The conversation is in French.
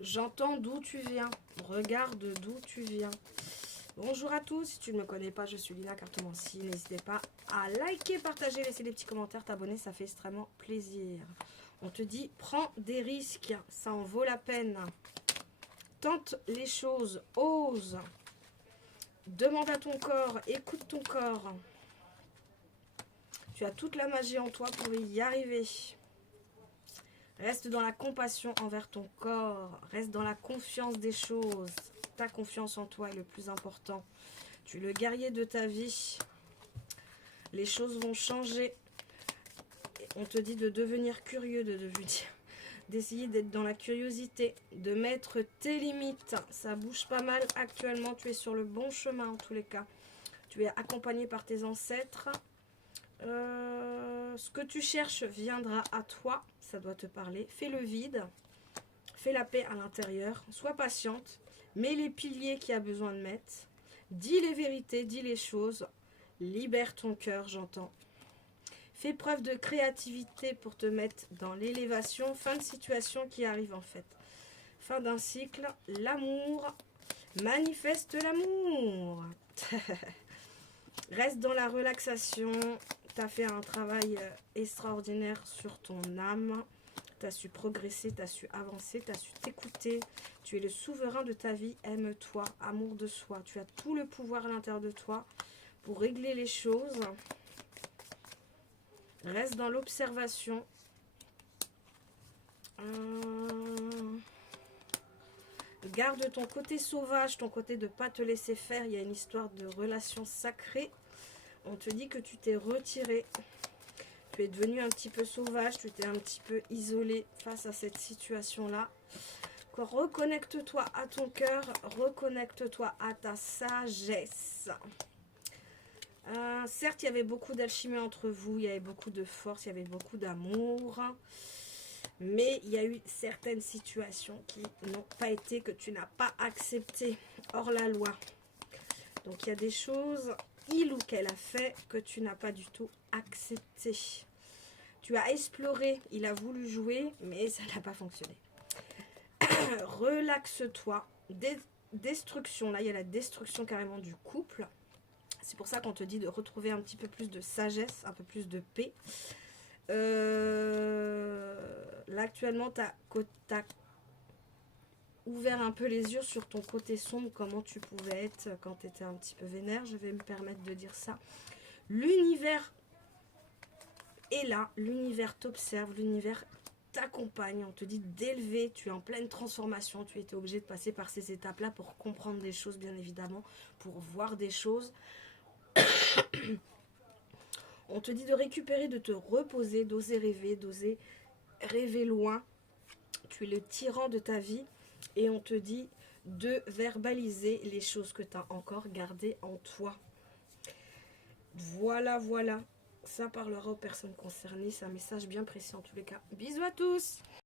J'entends d'où tu viens. Regarde d'où tu viens. Bonjour à tous, si tu ne me connais pas, je suis Lina Cartomancie. N'hésitez pas à liker, partager, laisser des petits commentaires, t'abonner, ça fait extrêmement plaisir. On te dit, prends des risques, ça en vaut la peine. Tente les choses, ose. Demande à ton corps, écoute ton corps. Tu as toute la magie en toi pour y arriver. Reste dans la compassion envers ton corps. Reste dans la confiance des choses. Ta confiance en toi est le plus important. Tu es le guerrier de ta vie. Les choses vont changer. On te dit de devenir curieux, d'essayer d'être dans la curiosité, de mettre tes limites. Ça bouge pas mal actuellement. Tu es sur le bon chemin en tous les cas. Tu es accompagné par tes ancêtres. Ce que tu cherches viendra à toi, ça doit te parler. Fais le vide, fais la paix à l'intérieur, sois patiente, mets les piliers qu'il y a besoin de mettre, dis les vérités, dis les choses, libère ton cœur, j'entends. Fais preuve de créativité pour te mettre dans l'élévation, fin de situation qui arrive en fait. Fin d'un cycle, l'amour, manifeste l'amour. Reste dans la relaxation. Tu as fait un travail extraordinaire sur ton âme. Tu as su progresser, tu as su avancer, tu as su t'écouter. Tu es le souverain de ta vie. Aime-toi, amour de soi. Tu as tout le pouvoir à l'intérieur de toi pour régler les choses. Reste dans l'observation. Garde ton côté sauvage, ton côté de ne pas te laisser faire. Il y a une histoire de relation sacrée. On te dit que tu t'es retiré. Tu es devenu un petit peu sauvage. Tu t'es un petit peu isolé face à cette situation-là. Reconnecte-toi à ton cœur. Reconnecte-toi à ta sagesse. Certes, il y avait beaucoup d'alchimie entre vous. Il y avait beaucoup de force. Il y avait beaucoup d'amour. Mais il y a eu certaines situations qui n'ont pas été, que tu n'as pas acceptées hors la loi. Donc il y a des choses, il ou qu'elle a fait, que tu n'as pas du tout accepté. Tu as exploré, il a voulu jouer, mais ça n'a pas fonctionné. Relaxe-toi. Destruction, là il y a la destruction carrément du couple. C'est pour ça qu'on te dit de retrouver un petit peu plus de sagesse, un peu plus de paix. Là actuellement tu as ouvert un peu les yeux sur ton côté sombre, comment tu pouvais être quand tu étais un petit peu vénère, je vais me permettre de dire ça. L'univers est là, l'univers t'observe, l'univers t'accompagne, on te dit d'élever, tu es en pleine transformation, tu étais obligé de passer par ces étapes-là pour comprendre des choses, bien évidemment, pour voir des choses. On te dit de récupérer, de te reposer, d'oser rêver loin. Tu es le tyran de ta vie et on te dit de verbaliser les choses que tu as encore gardées en toi. Voilà, voilà. Ça parlera aux personnes concernées. C'est un message bien précis en tous les cas. Bisous à tous!